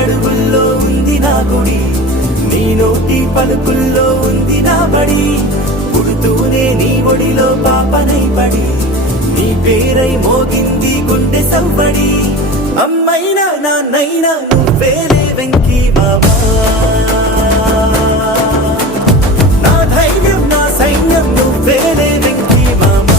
అడుగుల్లో ఉంది నా గుడి, నీ నోటి పలుకుల్లో ఉంది నా బడి. పుడుతూనే నీ ఒడిలో పాపనై పడి, నీ పేరై మోగింది గుండె సవ్వడి. అమ్మైనా నాన్నైనా నువ్వేలే వెంకీ బాబా, నా ధైర్యం నా సైన్యం నువ్వేలే వెంకీ మామా.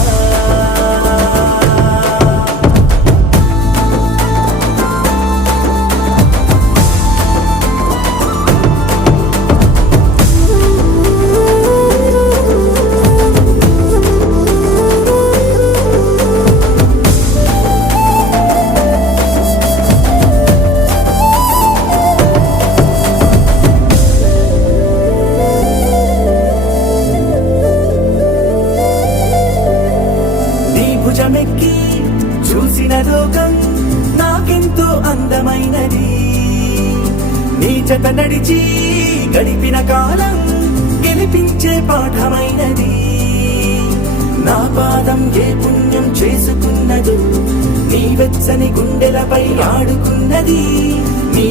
భుజమెక్కి చూసిన లోకం నాకెంతో అందమైనది, నీ జత నడిచి గడిపిన కాలం గెలిపించే పాఠమైనది. నా పాదం ఏ పుణ్యం చేసుకున్నదో, నీ వెచ్చని గుండెలపై ఆడుకున్నది. నీ